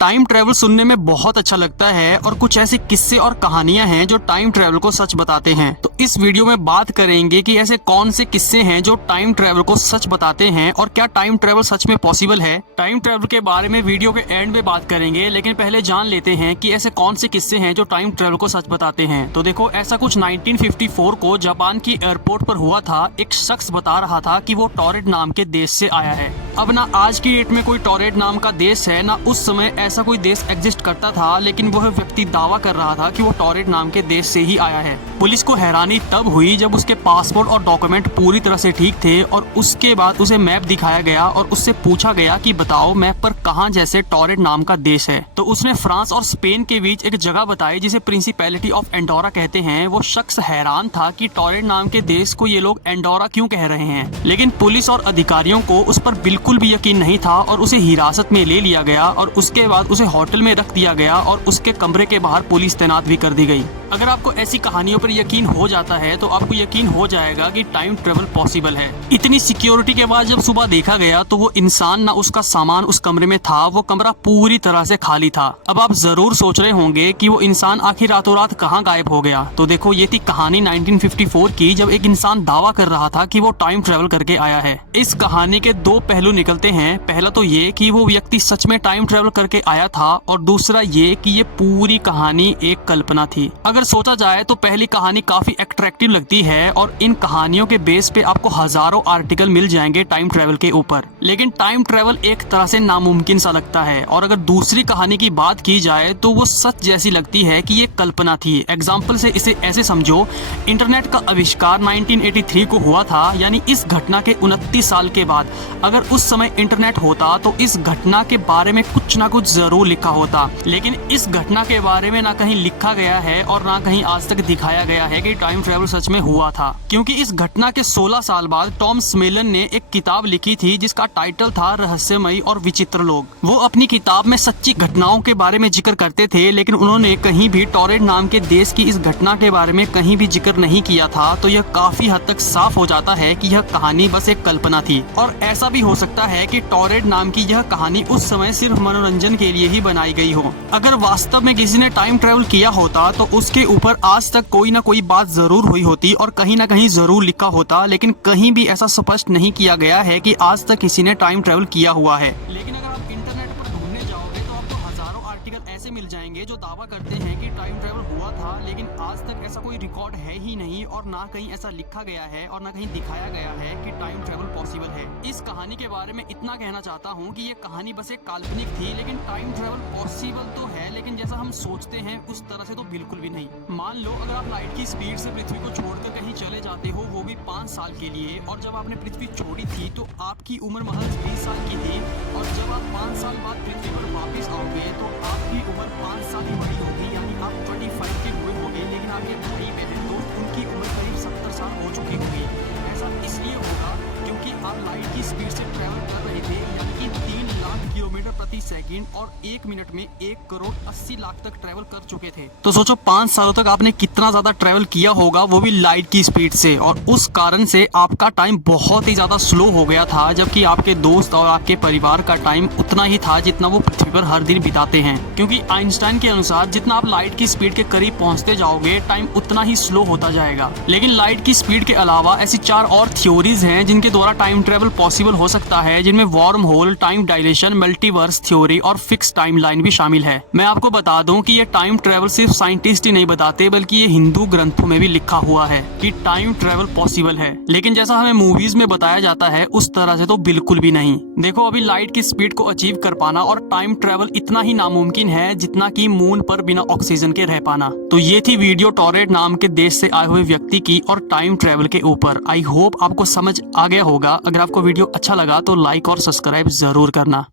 Time travel सुनने में बहुत अच्छा लगता है और कुछ ऐसे किस्से और कहानियां हैं जो टाइम ट्रेवल को सच बताते हैं। तो इस वीडियो में बात करेंगे कि ऐसे कौन से किस्से हैं जो टाइम ट्रेवल को सच बताते हैं और क्या टाइम ट्रेवल सच में पॉसिबल है। टाइम ट्रेवल के बारे में वीडियो के एंड में बात करेंगे, लेकिन पहले जान लेते हैं कि ऐसे कौन से किस्से हैं जो टाइम ट्रेवल को सच बताते हैं। तो देखो, ऐसा कुछ 1954 को जापान की एयरपोर्ट पर हुआ था। एक शख्स बता रहा था कि वो टॉरेट नाम के देश से आया है। अब ना आज की डेट में कोई टॉरेट नाम का देश है, ना उस समय ऐसा कोई देश एग्जिस्ट करता था, लेकिन वह व्यक्ति दावा कर रहा था कि वो टॉरेट नाम के देश से ही आया है। पुलिस को हैरानी तब हुई जब उसके पासपोर्ट और डॉक्यूमेंट पूरी तरह से ठीक थे और उसके बाद उसे मैप दिखाया गया और उससे पूछा गया कि बताओ मैप पर कहां जैसे टॉरेट नाम का देश है। तो उसने फ्रांस और स्पेन के बीच एक जगह बताई जिसे प्रिंसिपैलिटी ऑफ एंडोरा कहते हैं। वो शख्स हैरान था कि टॉरेट नाम के देश को ये लोग एंडोरा क्यों कह रहे हैं, लेकिन पुलिस और अधिकारियों को उस पर बिल्कुल भी यकीन नहीं था और उसे हिरासत में ले लिया गया और उसके बाद उसे होटल में रख दिया गया और उसके कमरे के बाहर पुलिस तैनात भी कर दी गई। अगर आपको ऐसी कहानियों पर यकीन हो जाता है तो आपको यकीन हो जाएगा कि टाइम ट्रेवल पॉसिबल है। इतनी सिक्योरिटी के बाद जब सुबह देखा गया तो वो इंसान ना उसका सामान उस कमरे में था, वो कमरा पूरी तरह से खाली था। अब आप जरूर सोच रहे होंगे कि वो इंसान आखिर रातों रात कहाँ गायब हो गया। तो देखो, ये थी कहानी 1954 की, जब एक इंसान दावा कर रहा था कि वो टाइम ट्रेवल करके आया है। इस कहानी के दो पहलू निकलते हैं। पहला तो ये कि वो व्यक्ति सच में टाइम ट्रेवल करके आया था और दूसरा ये कि ये पूरी कहानी एक कल्पना थी। अगर सोचा जाए तो पहली कहानी काफी अट्रैक्टिव लगती है और इन कहानियों के बेस पे आपको हजारों आर्टिकल मिल जाएंगे टाइम ट्रेवल के ऊपर, लेकिन टाइम ट्रेवल एक तरह से नामुमकिन सा लगता है। और अगर दूसरी कहानी की बात की जाए तो वो सच जैसी लगती है कि ये कल्पना थी। एग्जाम्पल से इसे ऐसे समझो, इंटरनेट का आविष्कार 1983 को हुआ था, यानी इस घटना के 29 साल के बाद। अगर उस समय इंटरनेट होता तो इस घटना के बारे में कुछ ना कुछ जरूर लिखा होता, लेकिन इस घटना के बारे में ना कहीं लिखा गया है और ना कहीं आज तक दिखाया गया है कि टाइम ट्रेवल सच में हुआ था। क्योंकि इस घटना के 16 साल बाद टॉम स्मेलन ने एक किताब लिखी थी जिसका टाइटल था रहस्यमयी और विचित्र लोग। वो अपनी किताब में सच्ची घटनाओं के बारे में जिक्र करते थे, लेकिन उन्होंने कहीं भी टॉरेट नाम के देश की इस घटना के बारे में कहीं भी जिक्र नहीं किया था। तो यह काफी हद तक साफ हो जाता है कि यह कहानी बस एक कल्पना थी। और ऐसा भी हो सकता है कि टॉरेट नाम की यह कहानी उस समय सिर्फ मनोरंजन के लिए ही बनाई गई हो। अगर वास्तव में किसी ने टाइम ट्रेवल किया होता तो उसके ऊपर आज तक कोई ना कोई बात जरूर हुई होती और कहीं ना कहीं जरूर लिखा होता, लेकिन कहीं भी ऐसा स्पष्ट नहीं किया गया है कि आज तक किसी ने टाइम ट्रेवल किया हुआ है। लेकिन अगर आप इंटरनेट पर ढूंढने जाओगे तो आपको हजारों आर्टिकल ऐसे मिल जाएंगे जो दावा करते हैं कि टाइम ट्रेवल हुआ था, लेकिन आज तक ऐसा कोई रिकॉर्ड है ही नहीं और ना कहीं ऐसा लिखा गया है और ना कहीं दिखाया गया है कि टाइम ट्रेवल पॉसिबल है। इस कहानी के बारे में इतना कहना चाहता हूँ कि ये कहानी बस एक काल्पनिक थी, लेकिन टाइम ट्रेवल पॉसिबल तो है, लेकिन जैसा हम सोचते हैं उस तरह से तो बिल्कुल भी नहीं। मान लो अगर आप लाइट की स्पीड से पृथ्वी को छोड़कर कहीं चले जाते हो, वो भी 5 साल के लिए, और जब आपने पृथ्वी छोड़ी थी तो आपकी उम्र महज 20 साल की थी, और जब आप 5 साल बाद पृथ्वी पर वापस आओगे तो आपकी उम्र 5 साल ही बड़ी होगी, यानी आप 25 के हुए होंगे, लेकिन आपके भाई बहन दोस्त उनकी उम्र करीब 70 साल हो चुकी होगी। ऐसा इसलिए होगा क्योंकि आप लाइट की स्पीड से ट्रेवल कर रहे थे, यानी कि 3 लाख किलोमीटर प्रति सेकंड, और 1 मिनट में 1 करोड़ 80 लाख तक ट्रेवल कर चुके थे। तो सोचो 5 सालों तक आपने कितना ज्यादा ट्रेवल किया होगा, वो भी लाइट की स्पीड से, और उस कारण से आपका टाइम बहुत ही ज्यादा स्लो हो गया था, जबकि आपके दोस्त और आपके परिवार का टाइम उतना ही था जितना वो पृथ्वी पर हर दिन बिताते हैं। क्योंकि आइंस्टाइन के अनुसार जितना आप लाइट की स्पीड के करीब पहुंचते जाओगे, टाइम उतना ही स्लो होता जाएगा। लेकिन लाइट की स्पीड के अलावा ऐसी 4 और थ्योरीज हैं जिनके द्वारा टाइम ट्रेवल पॉसिबल हो सकता है, जिनमें wormhole, time dilation, multiverse theory और फिक्स टाइमलाइन भी शामिल है। मैं आपको बता दूं कि ये टाइम ट्रेवल सिर्फ साइंटिस्ट ही नहीं बताते, बल्कि ये हिंदू ग्रंथों में भी लिखा हुआ है कि टाइम ट्रेवल पॉसिबल है। लेकिन जैसा हमें मूवीज में बताया जाता है उस तरह से तो बिल्कुल भी नहीं। देखो, अभी लाइट की स्पीड को अचीव कर पाना और टाइम ट्रेवल इतना ही नामुमकिन है जितना कि मून पर बिना ऑक्सीजन के रह पाना। तो ये थी वीडियो टॉरेट नाम के देश से आए हुए व्यक्ति की और टाइम ट्रेवल के ऊपर। आई होप आपको समझ आ गया होगा। अगर आपको वीडियो अच्छा लगा तो लाइक और सब्सक्राइब जरूर करना।